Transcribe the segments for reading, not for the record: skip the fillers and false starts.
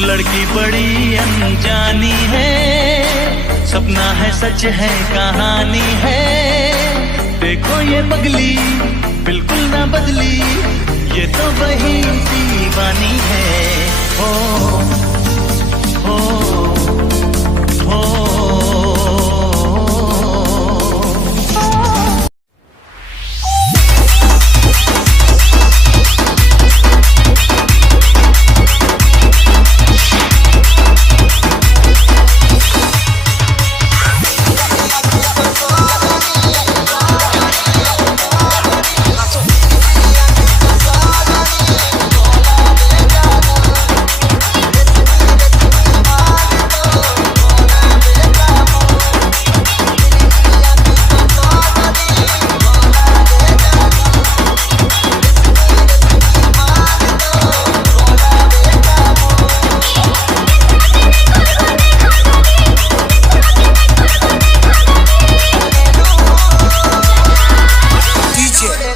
लड़की बड़ी अनजानी है, सपना है सच है कहानी है। देखो ये पगली बिल्कुल ना बदली, ये तो वही दीवानी है। हो हो हो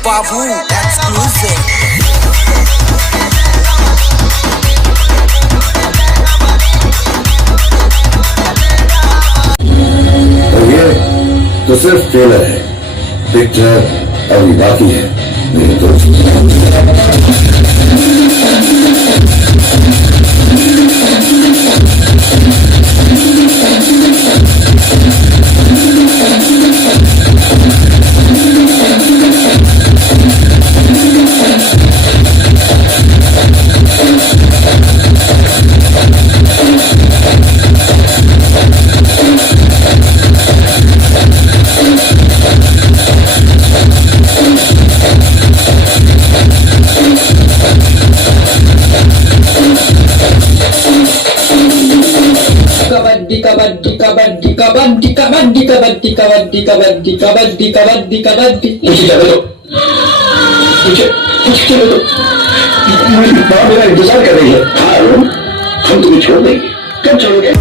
Babu exclusive. और ये तो सिर्फ ट्रेलर है, पिक्चर अभी बाकी है मेरे दोस्त। मेरा इंतजार कर रही है। हाँ हम तुम्हें छोड़ देंगे, कब छोड़ोगे?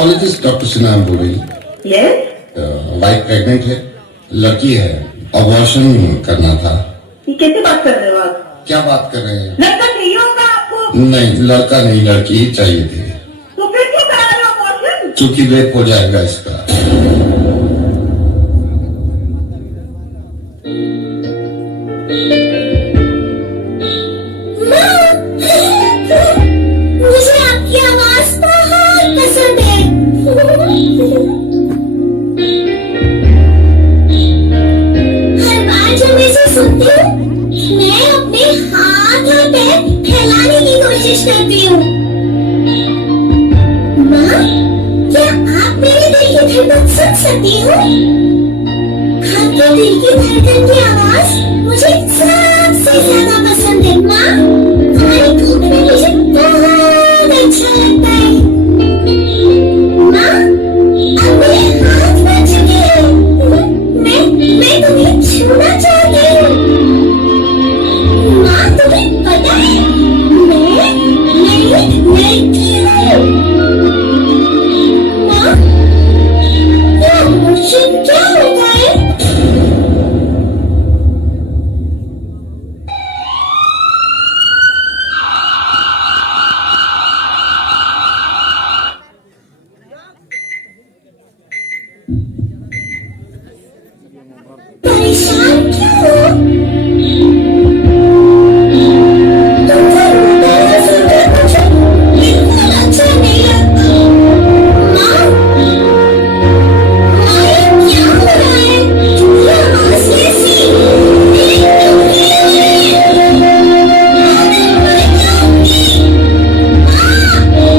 गायनेकोलॉजिस्ट डॉक्टर सिन्हा बोल रही हैं। यस, वाइफ प्रेग्नेंट है, लड़की है, अबॉर्शन करना था। ये कैसे बात कर रहे हो आप? क्या बात कर रहे हैं? लड़का चाहिए होगा आपको? नहीं, लड़का नहीं, लड़की ही चाहिए थी, तो फिर क्यों करा रहे हो अबॉर्शन? क्योंकि रेप हो जाएगा इसका। मुझे आपकी आवाज बहुत पसंद है। हर बार जब मैं इसे सुनती हूँ, मैं अपने हाथ और पैर फैलाने की कोशिश करती हूँ। माँ, क्या आप मेरे दिल की धड़कन सुन सकती हो? आपके दिल की धड़कन की आवाज मुझे सबसे ज्यादा पसंद है। माँ, तुम्हारी कूकने मुझे बहुत अच्छा लगता है। माँ, अब मेरे हाथ बन चुके हैं। मैं तुम्हें छूना चाहती हूँ। माँ, तुम्हें पता है मैं लड़की हूँ। माँ, क्या मुझे क्या होता है? परेशान क्यों हो? तुमसे रोना सुनकर मुझे बिल्कुल अच्छा नहीं लगता। माँ, ये क्या हो रहा है? ये आवाज कैसी? मेरी क्यों नहीं हो रही है? मैं मर जाऊंगी। माँ,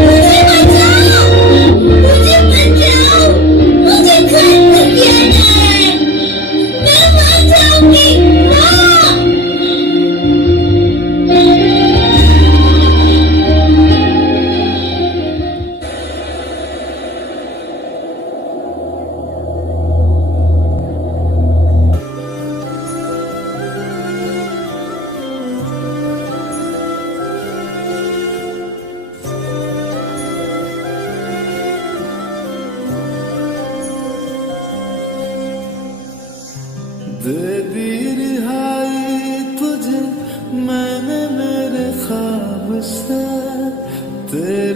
मुझे बचाओ, मुझे घर पर किया जाए। मैं मर जाऊंगी। माँ, दे दी रिहाई तुझे मैंने मेरे ख्वाब से, तेरे